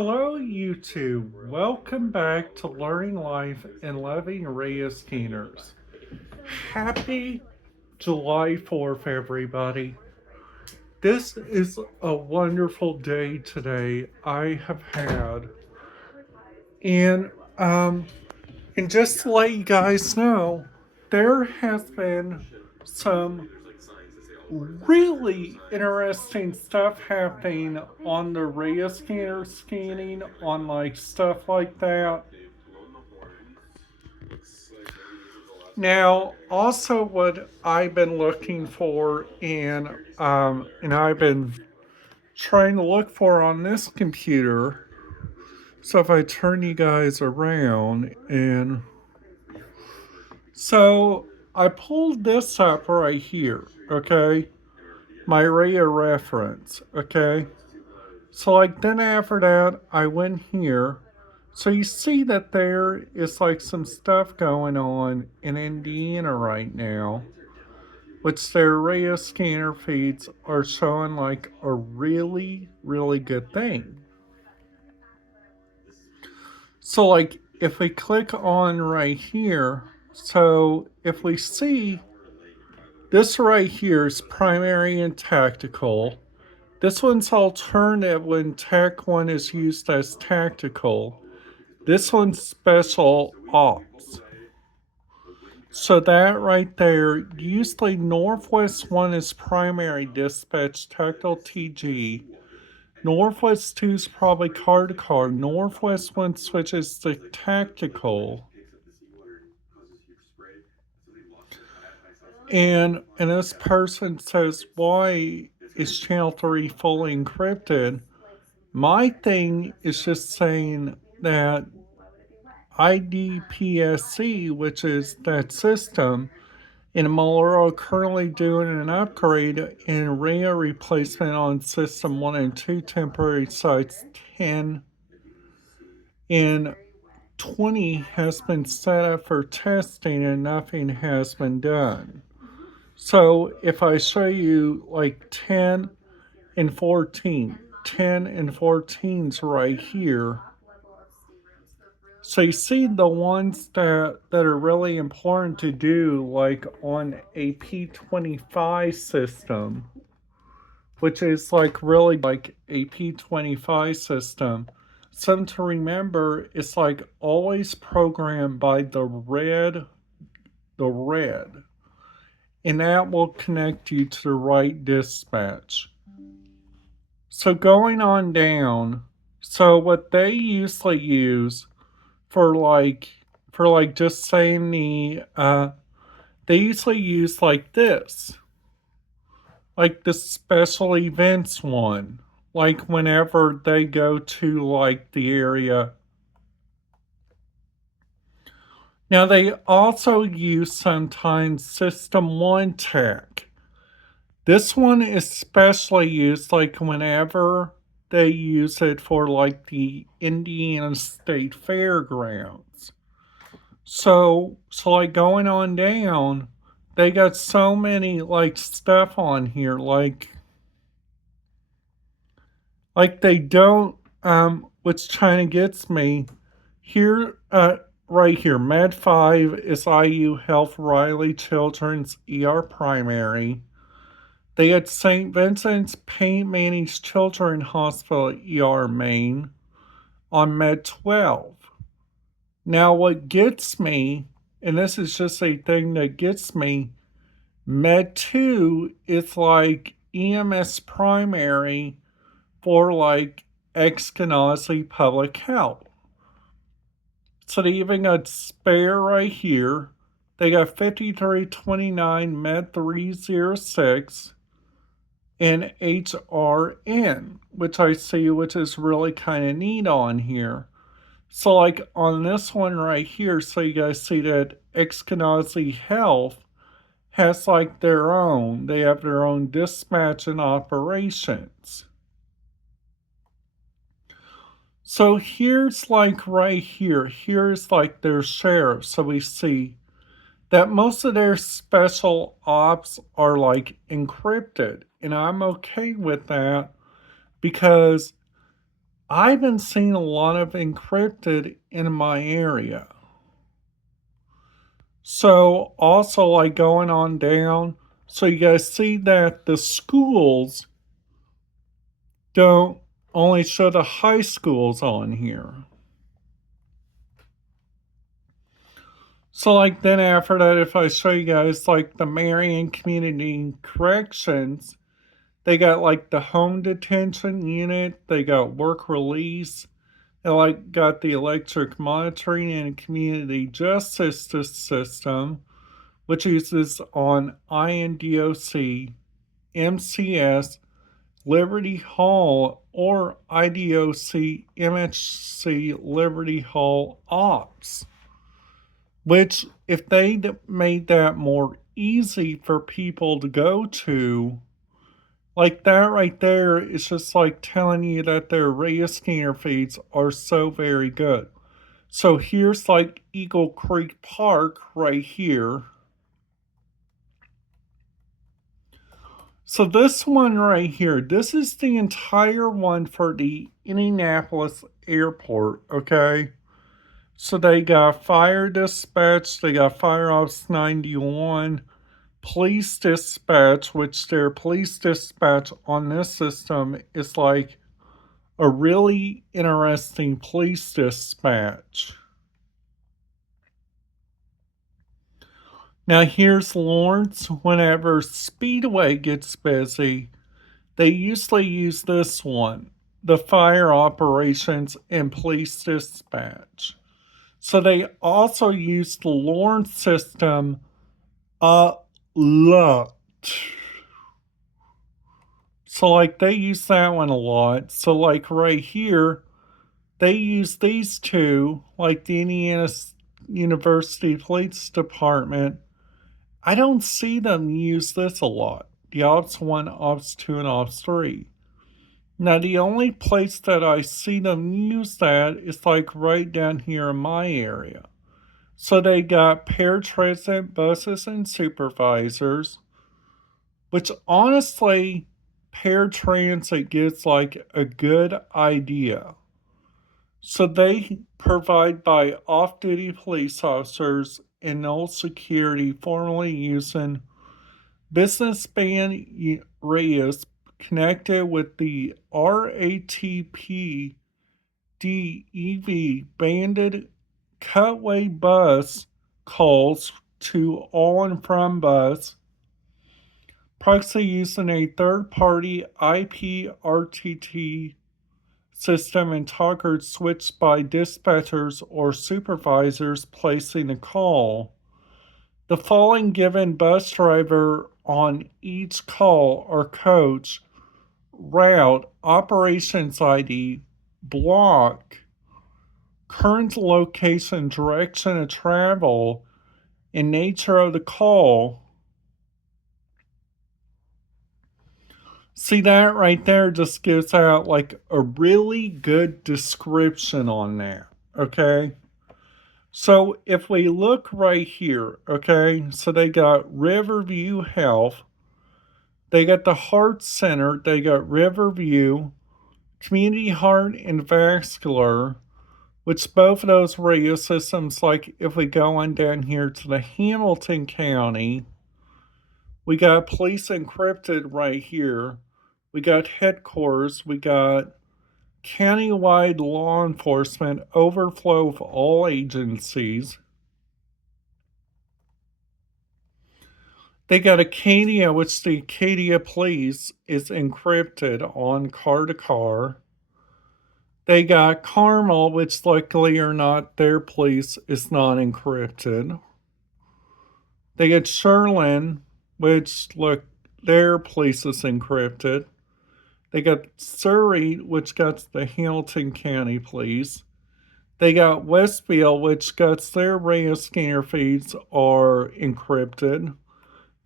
Hello, YouTube. Welcome back to Learning Life and Loving Radio Scanners. Happy July 4th, everybody. This is a wonderful day today I have had. And, um, and just to let you guys know, there has been some really interesting stuff happening on the radio scanner scanning on like stuff like that. Now, also what I've been looking for and I've been trying to look for on this computer. So if I turn you guys around and so I pulled this up right here, okay? My radio reference, okay? So like then after that I went here. So you see that there is like some stuff going on in Indiana right now, which their radio scanner feeds are showing like a really, really good thing. So like if we click on right here, so if we see this right here is primary and tactical. This one's alternative when Tech 1 is used as tactical. This one's special ops. So that right there, usually Northwest 1 is primary dispatch tactical TG. Northwest 2 is probably car to car. Northwest 1 switches to tactical. And this person says, why is channel 3 fully encrypted? My thing is just saying that IDPSC, which is that system, and Muller are currently doing an upgrade and radio replacement on System 1 and 2 temporary sites 10 and 20 has been set up for testing and nothing has been done. So if I show you like 10 and 14, 10 and 14's right here. So you see the ones that are really important to do, like on a P25 system, which is like really like a P25 system. Something to remember is like always programmed by the red, and that will connect you to the right dispatch. So going on down, so what they usually use for like just saying they usually use like this, like the special events one, like whenever they go to like the area. Now they also use sometimes System 1 tech. This one is especially used like whenever they use it for like the Indiana State Fairgrounds. So like going on down, they got so many like stuff on here, like they don't which kinda gets me. Here right here, Med 5 is IU Health Riley Children's ER Primary. They had St. Vincent's Paint Managed Children Hospital ER Main on Med 12. Now, what gets me, and this is just a thing that gets me, Med 2 is like EMS primary for like Eskenazi Public Health. So they even got spare right here. They got 5329 Med 306 and HRN, which I see, which is really kind of neat on here. So like on this one right here, so you guys see that Eskenazi Health has like their own, they have their own dispatch and operations. So here's like right here, here's like their sheriff. So we see that most of their special ops are like encrypted. And I'm okay with that because I've been seeing a lot of encrypted in my area. So also like going on down, so you guys see that the schools don't only show the high schools on here. So like then after that, if I show you guys like the Marion Community Corrections, they got like the home detention unit, they got work release, and like got the electric monitoring and community justice system, which uses on INDOC, MCS, Liberty Hall, or IDOC, MHC, Liberty Hall Ops. Which, if they made that more easy for people to go to, like that right there is just like telling you that their radio scanner feeds are so very good. So here's like Eagle Creek Park right here. So this one right here, this is the entire one for the Indianapolis airport, okay? So they got fire dispatch, they got fire ops 91, police dispatch, which their police dispatch on this system is like a really interesting police dispatch. Now here's Lawrence. Whenever Speedway gets busy, they usually use this one, the fire operations and police dispatch. So they also use the Lawrence system a lot. So like they use that one a lot. So like right here, they use these two, like the Indiana University Police Department. I don't see them use this a lot. The Ops 1, Ops 2, and Ops 3. Now, the only place that I see them use that is like right down here in my area. So they got paratransit buses and supervisors, which honestly, paratransit gives like a good idea. So they provide by off-duty police officers and no security formerly using business band radios connected with the RATP DEV banded cutaway bus calls to all and from bus, proxy using a third-party IP RTT system and talkers switched by dispatchers or supervisors placing a call. The following given bus driver on each call or coach, route, operations ID, block, current location, direction of travel, and nature of the call. See, that right there just gives out like a really good description on that, okay? So if we look right here, okay, so they got Riverview Health, they got the Heart Center, they got Riverview, Community Heart and Vascular, which both of those radio systems, like if we go on down here to the Hamilton County, we got police encrypted right here. We got headquarters, we got countywide law enforcement, overflow of all agencies. They got Acadia, which the Acadia police is encrypted on car to car. They got Carmel, which luckily or not, their police is not encrypted. They got Sherlin, which look, their police is encrypted. They got Surrey, which got the Hamilton County Police. They got Westfield, which got their radio scanner feeds are encrypted.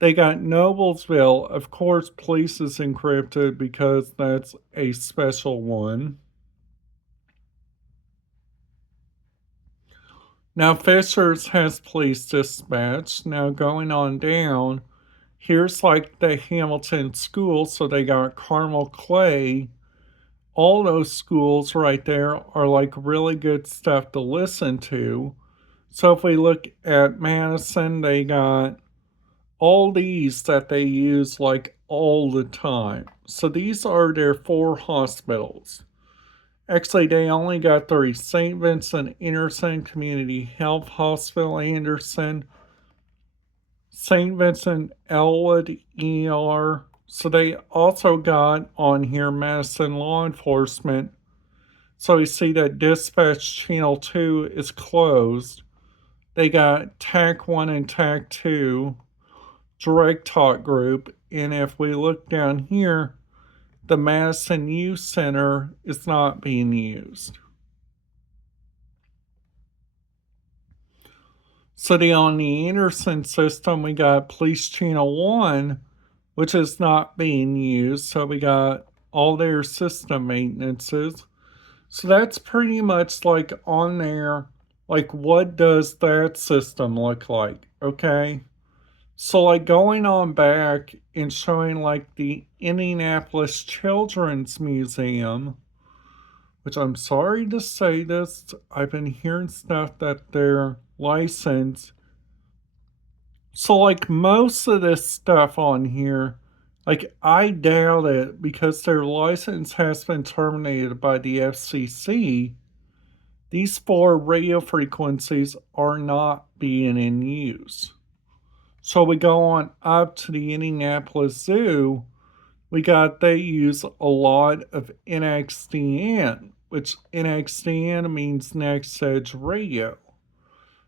They got Noblesville, of course, police is encrypted because that's a special one. Now Fishers has police dispatch. Now going on down, here's like the Hamilton school, so they got Carmel Clay, all those schools right there are like really good stuff to listen to. So if we look at Madison, they got all these that they use like all the time. So these are their four hospitals. Actually, they only got three: St. Vincent Anderson Community Health Hospital, Anderson, St. Vincent Elwood ER. So they also got on here Madison Law Enforcement. So we see that Dispatch Channel 2 is closed. They got TAC 1 and TAC 2, Direct Talk Group. And if we look down here, the Madison Youth Center is not being used. Sitting on the Anderson system, we got Police Channel 1, which is not being used. So we got all their system maintenances. So that's pretty much like on there, like what does that system look like? Okay. So like going on back and showing like the Indianapolis Children's Museum, which I'm sorry to say this, I've been hearing stuff that they're licensed. So like most of this stuff on here, like I doubt it because their license has been terminated by the FCC. These four radio frequencies are not being in use. So we go on up to the Indianapolis Zoo. They use a lot of NXDN, which NXDN means Next Edge Radio.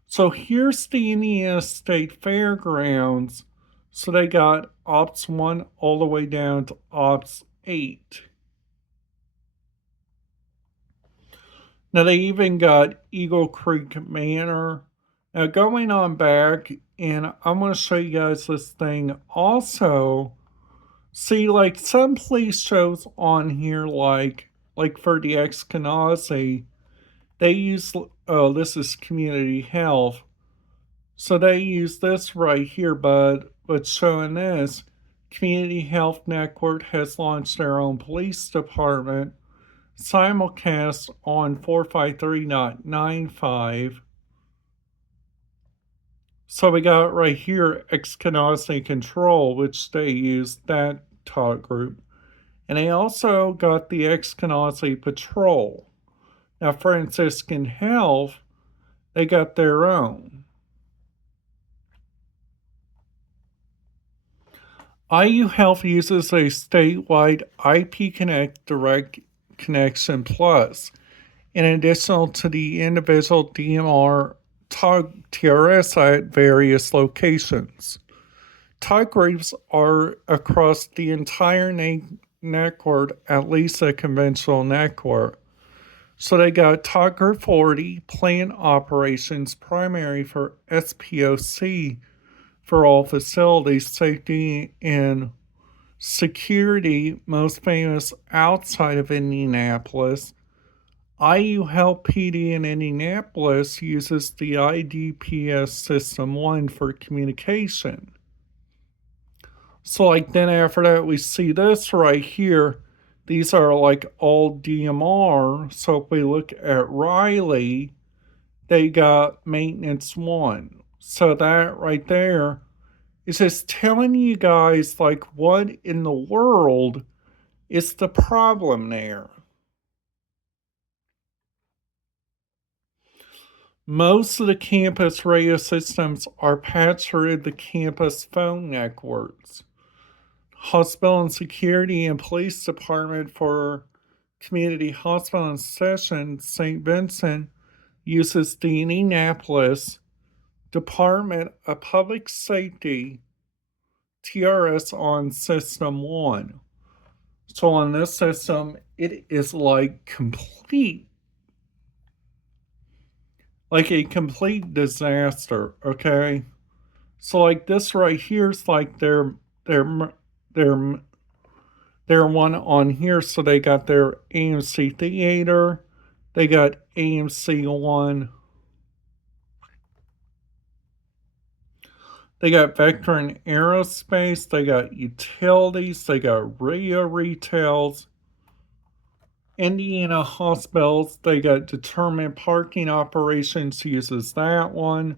So here's the Indiana State Fairgrounds. So they got Ops 1 all the way down to Ops 8. Now they even got Eagle Creek Manor. Now going on back, and I'm going to show you guys this thing also. See, like some police shows on here, like for the Eskenazi, they use, oh, this is community health. So they use this right here, but showing this, Community Health Network has launched their own police department, simulcast on 453.95. So we got right here Eskenazi Control, which they use that talk group. And they also got the Eskenazi Patrol. Now, Franciscan Health, they got their own. IU Health uses a statewide IP Connect Direct Connection Plus, in addition to the individual DMR TRS at various locations. Talk groups are across the entire network, at least a conventional network. So they got Talk Group 40, Plant Operations, primary for SPOC for all facilities, safety and security, most famous outside of Indianapolis. IU Health PD in Indianapolis uses the IDPS System 1 for communication. So like then after that we see this right here. These are like all DMR. So if we look at Riley, they got maintenance 1. So that right there is just telling you guys like what in the world is the problem there. Most of the campus radio systems are patched through the campus phone networks. Hospital and Security and Police Department for Community Hospital and Session, St. Vincent, uses the Indianapolis Department of Public Safety TRS on System 1. So on this system, it is like a complete disaster, okay? So like this right here is like their one on here. So they got their AMC Theater, they got AMC 1, they got Vectron Aerospace, they got utilities, they got radio retails. Indiana hospitals, they got determined parking operations, uses that one.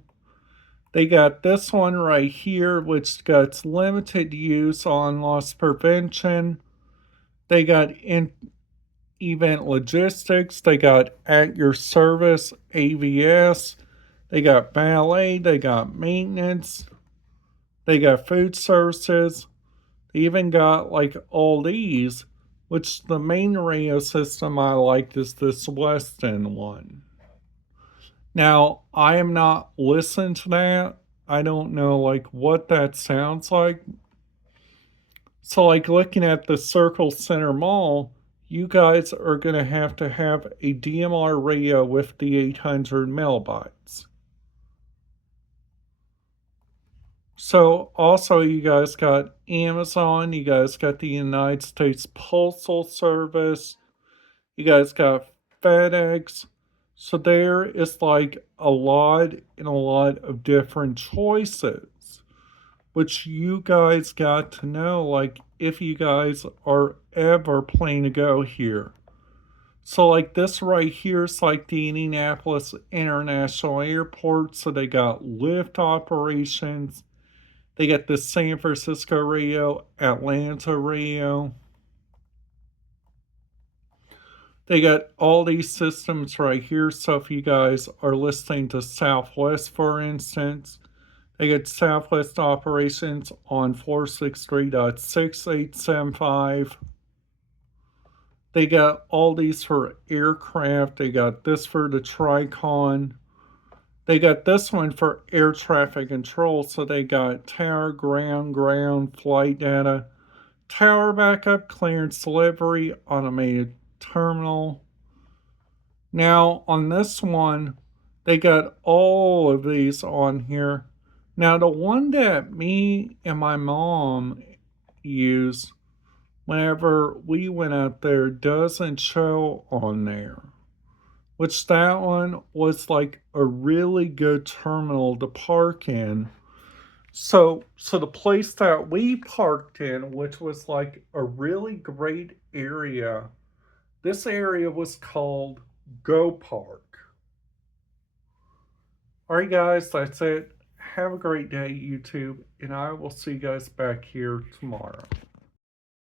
They got this one right here, which got limited use on loss prevention. They got in event logistics. They got at your service, AVS. They got ballet. They got maintenance. They got food services. They even got like all these, which the main radio system I liked is this Weston one. Now, I am not listening to that. I don't know like what that sounds like. So, like looking at the Circle Center Mall, you guys are going to have a DMR radio with the 800 millibytes. So, also, you guys got Amazon, you guys got the United States Postal Service, you guys got FedEx. So, there is like a lot and a lot of different choices, which you guys got to know, like, if you guys are ever planning to go here. So, like, this right here is like the Indianapolis International Airport. So, they got lift operations. They got the San Francisco radio, Atlanta radio. They got all these systems right here. So, if you guys are listening to Southwest, for instance, they got Southwest operations on 463.6875. They got all these for aircraft. They got this for the Tricon. They got this one for air traffic control. So they got tower, ground, flight data, tower backup, clearance delivery, automated terminal. Now, on this one, they got all of these on here. Now, the one that me and my mom use whenever we went out there doesn't show on there. Which that one was like a really good terminal to park in. So the place that we parked in, which was like a really great area, this area was called Go Park. All right, guys, that's it. Have a great day, YouTube, and I will see you guys back here tomorrow.